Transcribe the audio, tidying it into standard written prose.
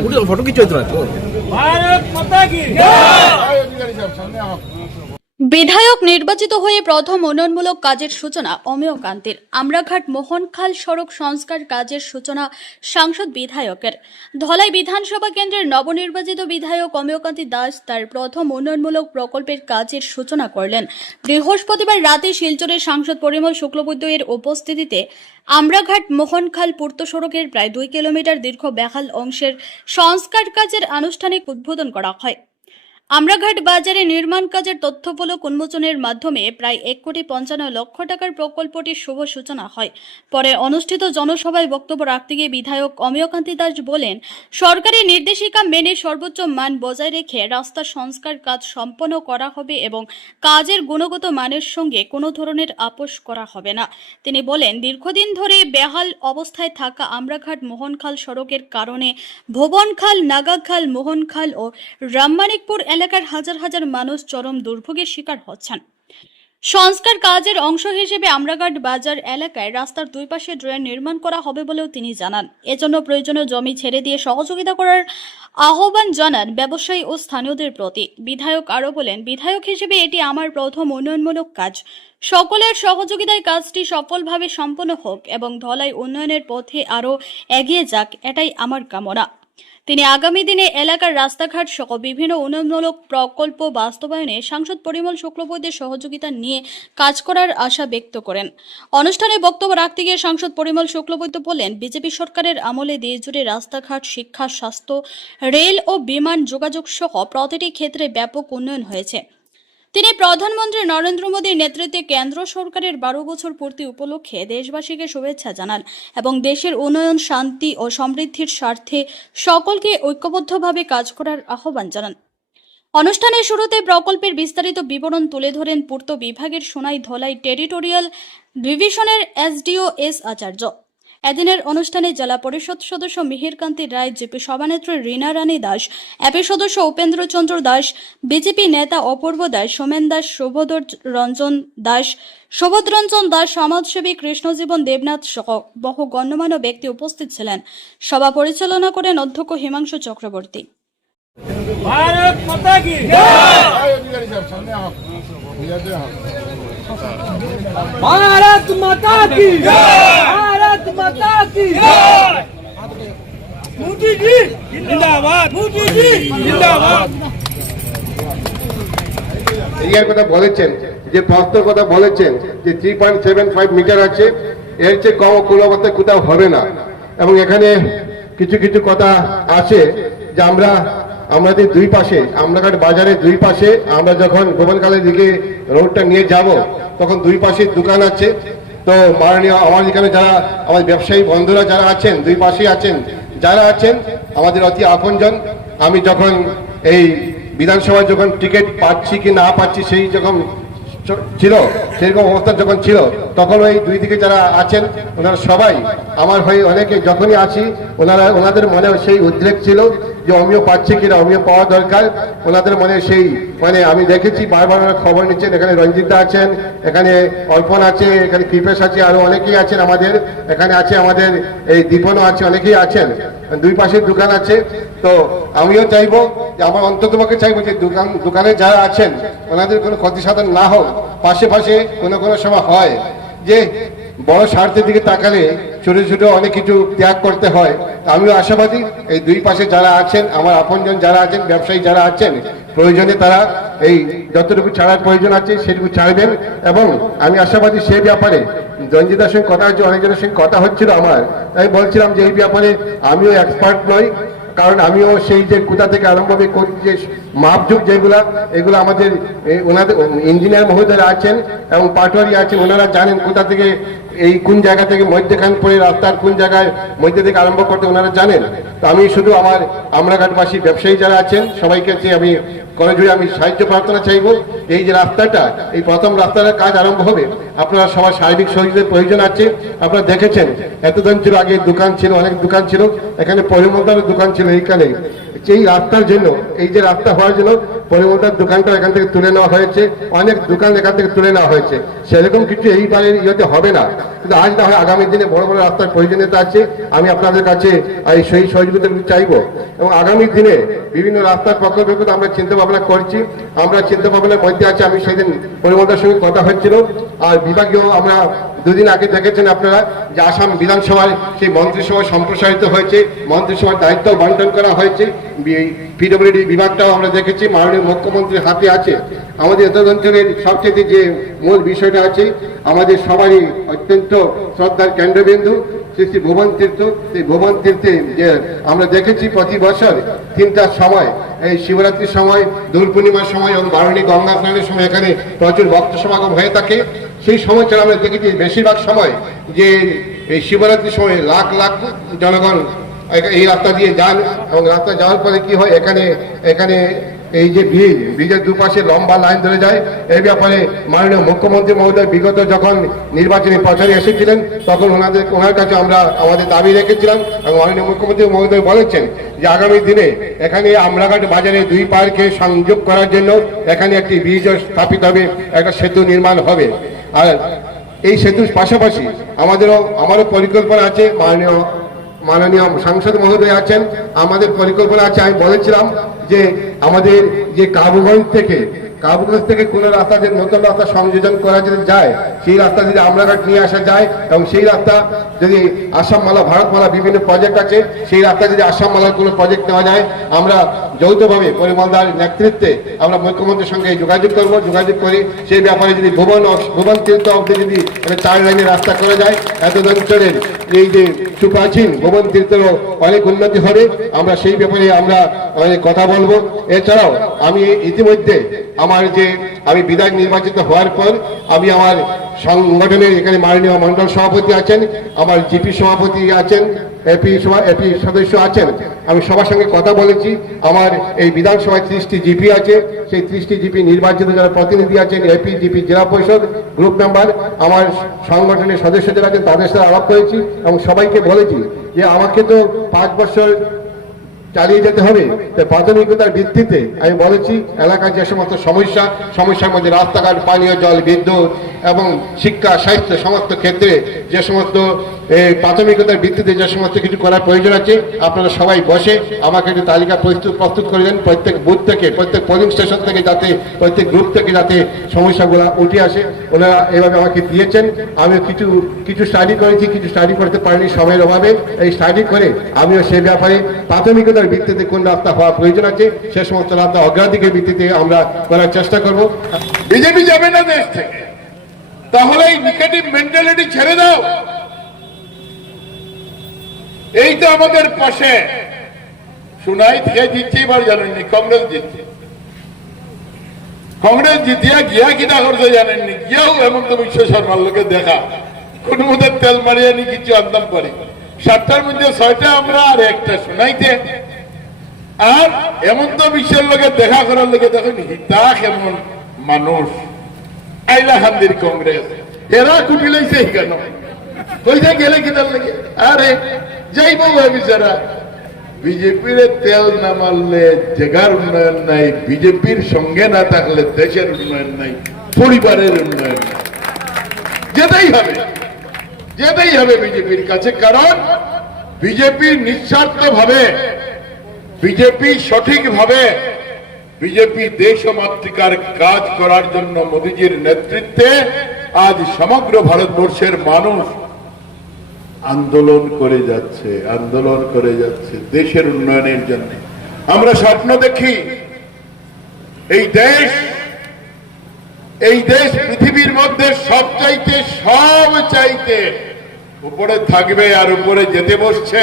우리 photo खिंचवायचं Bharat माता की বিধায়ক নির্বাচিত হয়ে প্রথম উন্নয়নমূলক কাজের সূচনা অমেয় কান্তির। আমরাঘাট মোহনখাল সড়ক সংস্কার কাজের সূচনা সাংসদ বিধায়কের। ধলাই বিধানসভা কেন্দ্রের নবনির্বাচিত বিধায়ক অমেয় কান্তি দাস তার প্রথম উন্নয়নমূলক প্রকল্পের কাজের সূচনা করলেন। বৃহস্পতিবার রাতে শিলচরের সাংসদ পরিমল শুক্লবৈদ্য এর উপস্থিতিতে আমরাঘাট মোহনখাল পূর্ত সড়কের প্রায় 2 কিলোমিটার দীর্ঘ বেহাল অংশের সংস্কার কাজের আনুষ্ঠানিক উদ্বোধন করা হয়। আমরাঘাট বাজারে নির্মাণ কাজের তথ্যফলক উন্মোচনের মাধ্যমে প্রায় 1,95,00,000 টাকার প্রকল্পটির শুভ সূচনা হয়। পরে অনুষ্ঠিত জনসভায় বক্তব্য রাখতে গিয়ে বিধায়ক অমেয় কান্তি দাস বলেন, সরকারি নির্দেশিকা মেনে সর্বোচ্চ মান বজায় রেখে রাস্তা সংস্কার কাজ সম্পন্ন করা হবে এবং কাজের গুণগত মানের সঙ্গে কোনো ধরনের আপোষ করা হবে না। তিনি বলেন, দীর্ঘদিন ধরে বেহাল অবস্থায় থাকা আমরাঘাট মোহনখাল সড়কের কারণে ভুবনখাল, নাগাখাল, মোহনখাল ও রামমানিকপুর এলাকার হাজার হাজার মানুষ চরম দুর্ভোগের শিকার হচ্ছেন। সংস্কার কাজের অংশ হিসেবে আমরাঘাট বাজার এলাকায় রাস্তার দুই পাশে ড্রেন নির্মাণ করা হবে বলেও তিনি জানান। এজন্য প্রয়োজনীয় জমি ছেড়ে দিয়ে সহযোগিতা করার আহ্বান জানান ব্যবসায়ী ও স্থানীয়দের প্রতি। বিধায়ক আরও বলেন, বিধায়ক হিসেবে এটি আমার প্রথম উন্নয়নমূলক কাজ। সকলের সহযোগিতায় কাজটি সফলভাবে সম্পন্ন হোক এবং ধলাই উন্নয়নের পথে আরও এগিয়ে যাক, এটাই আমার কামনা। তিনি আগামী দিনে এলাকার রাস্তাঘাট সহ বিভিন্ন উন্নয়নমূলক প্রকল্প বাস্তবায়নে সাংসদ পরিমল শুক্লবৈদ্যের সহযোগিতা নিয়ে কাজ করার আশা ব্যক্ত করেন। অনুষ্ঠানে বক্তব্য রাখতে গিয়ে সাংসদ পরিমল শুক্লবৈদ্য বলেন, বিজেপি সরকারের আমলে দেশজুড়ে রাস্তাঘাট, শিক্ষা, স্বাস্থ্য, রেল ও বিমান যোগাযোগ সহ প্রতিটি ক্ষেত্রে ব্যাপক উন্নয়ন হয়েছে। তিনি প্রধানমন্ত্রী নরেন্দ্র মোদীর নেতৃত্বে কেন্দ্র সরকারের 12 বছর পূর্তি উপলক্ষে দেশবাসীকে শুভেচ্ছা জানান এবং দেশের উন্নয়ন, শান্তি ও সমৃদ্ধির স্বার্থে সকলকে ঐক্যবদ্ধভাবে কাজ করার আহ্বান জানান। অনুষ্ঠানের শুরুতে প্রকল্পের বিস্তারিত বিবরণ তুলে ধরেন পূর্ত বিভাগের সোনাই ধলাই টেরিটোরিয়াল ডিভিশনের এসডিও এস আচার্য। এদিনের অনুষ্ঠানে জেলা পরিষদ সদস্য মিহিরকান্তি রায়, জেপি সভানেত্রী রীনা রানী দাস, এপি সদস্য উপেন্দ্র চন্দ্র দাস, বিজেপি নেতা অপূর্ব দাস, সোমেন দাস, সুবোধরঞ্জন দাস, সমাজসেবী কৃষ্ণজীবন দেবনাথ সহ বহু গণ্যমান্য ব্যক্তি উপস্থিত ছিলেন। সভা পরিচালনা করেন অধ্যক্ষ হিমাংশু চক্রবর্তী। भारत माता की भारत माता की भारत माता की मोदी जी जिंदाबाद, मोदी जी जिंदाबाद। এর কথা বলেছেন, যে প্রস্তাব কথা বলেছেন যে 3.75 মিটার আছে, এর চেয়ে কম কুলবতে কোথাও হবে না। এবং এখানে কিছু কিছু কথা আছে যে আমাদের দুই পাশে, আমরাঘাট বাজারের দুই পাশে আমরা যখন ভুবনখালের দিকে রোডটা নিয়ে যাব তখন দুই পাশে দোকান আছে। তো মাননীয় আমার এখানে যারা আমাদের ব্যবসায়ী বন্ধুরা যারা আছেন, দুই পাশেই আছেন, যারা আছেন আমাদের অতি আপনজন। আমি যখন এই বিধানসভায় যখন টিকিট পাচ্ছি কি না পাচ্ছি সেই যখন ছিল, সেরকম অবস্থা যখন ছিল, তখন ওই দুই দিকে যারা আছেন ওনারা সবাই আমার হয়ে অনেকে যখনই আসি ওনাদের মনে সেই উদ্রেক ছিল যে অমিও পাচ্ছে কিনা, অমিও পাওয়া দরকার। ওনাদের মনে সেই আমি দেখেছি বারবার ওনারা খবর নিচ্ছেন। এখানে রঞ্জিতদা আছেন, এখানে অল্পন আছে, এখানে কৃপেশ আছে, আরো অনেকেই আছেন আমাদের এখানে আছে, আমাদের এই দীপনও আছে, অনেকেই আছেন। দুই পাশে দোকান আছে। তো আমিও চাইবো যে আমার অন্ততপক্ষে চাইবো যে দোকানে যারা আছেন ওনাদের কোনো ক্ষতি সাধন না হোক। পাশে পাশে কোনো সময় হয় যে বড় স্বার্থের দিকে তাকালে ছোট ছোট অনেক কিছু ত্যাগ করতে হয়। আমিও আশাবাদী এই দুই পাশে যারা আছেন, আমার আপনজন যারা আছেন, ব্যবসায়ী যারা আছেন, প্রয়োজনে তারা এই যতটুকু ছাড়ার প্রয়োজন আছে সেটুকু ছাড়বেন। এবং আমি আশাবাদী সেই ব্যাপারে রঞ্জিতার সঙ্গে কথা হচ্ছে, অনেকজনের সঙ্গে কথা হচ্ছিল আমার, তাই বলছিলাম যে এই ব্যাপারে আমিও এক্সপার্ট নই, কারণ আমিও সেই যে কোথা থেকে আরম্ভ হবে যে মাপযুগ যেগুলা, এগুলো আমাদের ওনাদের ইঞ্জিনিয়ার মহোদয়রা আছেন এবং পাটোয়ারি আছেন, ওনারা জানেন কোথা থেকে এই কোন জায়গা থেকে মধ্যখান পরে রাস্তার কোন জায়গায় মধ্যে থেকে আরম্ভ করতে ওনারা জানেন। তো আমি শুধু আমার আমরাঘাটবাসী ব্যবসায়ী যারা আছেন সবাইকে আমি করজোড়ে আমি সাহায্য প্রার্থনা চাইবো। এই যে রাস্তাটা, এই প্রথম রাস্তাটার কাজ আরম্ভ হবে, আপনারা সবার সার্বিক সহযোগিতার প্রয়োজন আছে। আপনারা দেখেছেন এতদিন ছিল, আগে দোকান ছিল, অনেক দোকান ছিল, এখানে পরিমন্ত্রণের দোকান ছিল এইখানে, সেই রাস্তার জন্য, এই যে রাস্তা হওয়ার জন্য পরিমলদার দোকানটা এখান থেকে তুলে নেওয়া হয়েছে, অনেক দোকান এখান থেকে তুলে নেওয়া হয়েছে। সেরকম কিছু এইবারের ইয়েতে হবে না, কিন্তু আজ না হয় আগামী দিনে বড় বড় রাস্তার প্রয়োজনীয়তা আছে। আমি আপনাদের কাছে এই সেই সহযোগিতা চাইবো, এবং আগামী দিনে বিভিন্ন রাস্তার প্রকল্পের কথা আমরা চিন্তা ভাবনা করছি। আমরা চিন্তা ভাবনার মধ্যে আছে, আমি সেদিন পরিমলদার সঙ্গে কথা হচ্ছিল, আর বিভাগীয় আমরা দুদিন আগে দেখেছেন আপনারা যে আসাম বিধানসভায় সেই মন্ত্রিসভা সম্প্রসারিত হয়েছে, মন্ত্রিসভার দায়িত্ব বন্টন করা হয়েছে। পিডব্লিউডি বিভাগটাও আমরা দেখেছি মাননীয় মুখ্যমন্ত্রীর হাতে আছে। আমাদের অঞ্চলের সবচেয়ে যে মূল বিষয়টা আছে, আমাদের সবারই অত্যন্ত শ্রদ্ধার কেন্দ্রবিন্দু শ্রী ভুবন তীর্থ। সেই ভুবন তীর্থে যে আমরা দেখেছি প্রতি বছর 3টার সময়, এই শিবরাত্রির সময়, দোল পূর্ণিমার সময় এবং বারণী গঙ্গা স্নানের সময় এখানে প্রচুর ভক্ত সমাগম হয়ে থাকে। সেই সময় ছাড়া আমরা দেখেছি বেশিরভাগ সময় যে এই শিবরাত্রির সময় লাখ লাখ জনগণ এই রাস্তা দিয়ে যান, এবং রাস্তা যাওয়ার পরে কি হয়, এখানে এই যে ব্রিজের দুপাশে লম্বা লাইন ধরে যায়। এই ব্যাপারে মাননীয় মুখ্যমন্ত্রী মহোদয় বিগত যখন নির্বাচনী প্রচারে এসেছিলেন তখন ওনার কাছে আমরা আমাদের দাবি রেখেছিলাম, এবং মাননীয় মুখ্যমন্ত্রী মহোদয় বলেছেন যে আগামী দিনে এখানে আমরাঘাট বাজারে দুই পার্কে সংযোগ করার জন্য এখানে একটি ব্রিজ স্থাপিত হবে, একটা সেতু নির্মাণ হবে। আর এই সেতুর পাশাপাশি আমারও পরিকল্পনা আছে, মাননীয় সাংসদ মহোদয় আছেন, আমাদের পরিকল্পনা আছে। আমি বলেছিলাম যে আমাদের যে কাবুগঞ্জ থেকে কোন রাস্তা, যে নতুন রাস্তা সংযোজন করা যদি যায়, সেই রাস্তা যদি আমরাঘাট নিয়ে আসা যায়, এবং সেই রাস্তা যদি আসামমালা, ভারতমালা বিভিন্ন প্রজেক্ট আছে, সেই রাস্তা যদি আসামমালার কোনো প্রজেক্ট নেওয়া যায়, আমরা যৌথভাবে পরিমলদার নেতৃত্বে আমরা মুখ্যমন্ত্রীর সঙ্গে যোগাযোগ করে সেই ব্যাপারে যদি ভুবন তীর্থ অব্দি যদি 4 লাইনের রাস্তা করা যায়, এত অঞ্চলের এই যে সুপ্রাচীন ভুবন তীর্থেরও অনেক উন্নতি হবে। আমরা সেই ব্যাপারে আমরা অনেক কথা বলবো। এছাড়াও আমি ইতিমধ্যে আমি বিধায়ক নির্বাচিত হওয়ার পর আমি আমার সংগঠনের এখানে মাননীয় মন্ডল সভাপতি আছেন, আমার জিপি সভাপতি আছেন, এপি সদস্য আছেন, আমি সবার সঙ্গে কথা বলেছি। আমার এই বিধানসভায় 30টি জিপি আছে, সেই 30টি জিপি নির্বাচিত যারা প্রতিনিধি আছেন, এপি জিপি জেলা পরিষদ গ্রুপ মেম্বার, আমার সংগঠনের সদস্য যারা আছেন তাদের সাথে আলাপ করেছি, এবং সবাইকে বলেছি যে আমাকে তো 5 বছর চালিয়ে যেতে হবে। তাই প্রাথমিকতার ভিত্তিতে আমি বলেছি এলাকার যে সমস্ত সমস্যার মধ্যে রাস্তাঘাট, পানীয় জল, বিদ্যুৎ এবং শিক্ষা, স্বাস্থ্য সমস্ত ক্ষেত্রে যে সমস্ত প্রাথমিকতার ভিত্তিতে যে সমস্ত কিছু করার প্রয়োজন আছে, আপনারা সবাই বসে আমাকে একটি তালিকা প্রস্তুত করে দেন, প্রত্যেক বুথ থেকে, প্রত্যেক পোলিং স্টেশন থেকে, যাতে প্রত্যেক গ্রুপ থেকে যাতে সমস্যাগুলো উঠে আসে। ওনারা এভাবে আমাকে দিয়েছেন। আমি কিছু স্টাডি করেছি, কিছু স্টাডি করতে পারিনি সময়ের অভাবে। এই স্টাডি করে আমিও সে ব্যাপারে প্রাথমিকতার ভিত্তিতে কোন রাস্তা হওয়া প্রয়োজন আছে সে সমস্ত রাস্তা অগ্রাধিকার ভিত্তিতে আমরা করার চেষ্টা করব। বিজেপি যাবে না দেশ থেকে, তাহলে এই নেগেটিভ মেন্টালিটি ছেড়ে দাও। এই তো আমাদের পাশে শুনাই থেকে জিতছে, এবার জানেননি কংগ্রেস জিতিয়া গিয়া কিনা করতে জানেননি, গিয়াও হেমন্ত বিশ্ব শর্মার লোকে দেখা কোন মধ্যে তেল মারিয়ে নি কিছু আনতাম পারি। 7টার মধ্যে 6টা আমরা আর একটা শুনাইতে, আর হেমন্ত বিশ্বের লোকে দেখা করার লোকে দেখেন হিতা কেমন মানুষ। আইলাহান্দির কংগ্রেস এরা কুটি লাইছে কেন, কইতে গেলে কিনার লাগে আরে যাইব বিচারা। বিজেপির তেল না মারলে জায়গার উন্নয়ন নাই, বিজেপির সঙ্গে না থাকলে দেশের উন্নয়ন নাই, পরিবারের উন্নয়ন নাই। যেতেই হবে বিজেপির কাছে, কারণ বিজেপি নিঃস্বার্থ ভাবে, বিজেপি সঠিকভাবে, বিজেপি দেশ ও মাতৃকার কাজ করার জন্য মোদীজির নেতৃত্বে আজ সমগ্র ভারতবর্ষের মানুষ আন্দোলন করে যাচ্ছে দেশের উন্নয়নের জন্য। আমরা স্বপ্ন দেখি এই দেশ পৃথিবীর মধ্যে সব চাইতে উপরে থাকবে, আর উপরে যেতে বসছে।